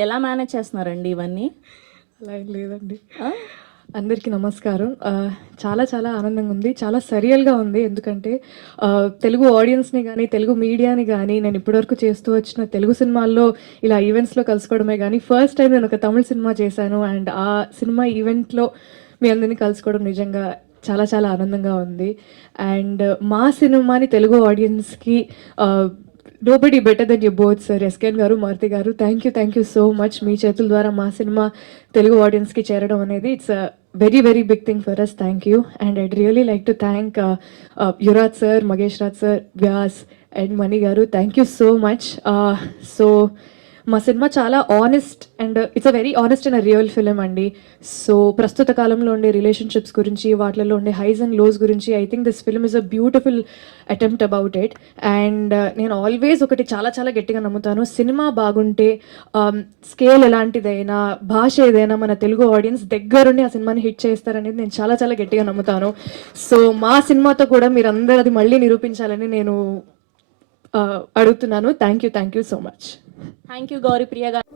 ఎలా మేనేజ్ చేస్తున్నారండి ఇవన్నీ? అలా ఏం లేదండి. ఆ! అందరికీ నమస్కారం. చాలా చాలా ఆనందంగా ఉంది. చాలా సరియల్‌గా ఉంది. ఎందుకంటే తెలుగు ఆడియన్స్‌ని గానీ, తెలుగు మీడియాని గానీ, నేను ఇప్పటివరకు చేస్తూ వచ్చిన తెలుగు సినిమాల్లో ఇలా ఈవెంట్స్‌లో కలుసుకోవడమే గానీ, ఫస్ట్ టైమ్ నేను ఒక తమిళ్ సినిమా చేశాను. అండ్ ఆ సినిమా ఈవెంట్‌లో మీ అందరిని కలుసుకోవడం నిజంగా చాలా చాలా ఆనందంగా ఉంది. అండ్ మా సినిమాని తెలుగు ఆడియన్స్‌కి ah, nobody better than you both sir. SKN గారు, మారుతి గారు, థ్యాంక్ యూ సో మచ్. మీ చేతుల ద్వారా మా సినిమా తెలుగు ఆడియన్స్‌కి చేరడం అనేది it's a very very big thing for us. Thank you. And I'd really like to thank Yuvaraj sir, Magesh Raj sir, Vyas and Mani గారు. Thank you so much. So మా సినిమా చాలా honest and it's a very honest and real film అండి. So ప్రస్తుత కాలంలో ఉండే relationships గురించి, వాటిలో ఉండే హైస్ అండ్ లోస్ గురించి I think this film is a beautiful attempt about it. And నేను ఆల్వేస్ ఒకటి చాలా చాలా గట్టిగా నమ్ముతాను, సినిమా బాగుంటే స్కేల్ ఎలాంటిదైనా, భాష ఏదైనా మన తెలుగు ఆడియన్స్ దగ్గరుండి ఆ సినిమాని హిట్ చేస్తారనేది నేను చాలా చాలా గట్టిగా నమ్ముతాను. సో మా సినిమాతో కూడా మీరందరూ అది మళ్ళీ నిరూపించాలని నేను అడుగుతున్నాను. Thank you so much. Thank you Gouri Priya గారు.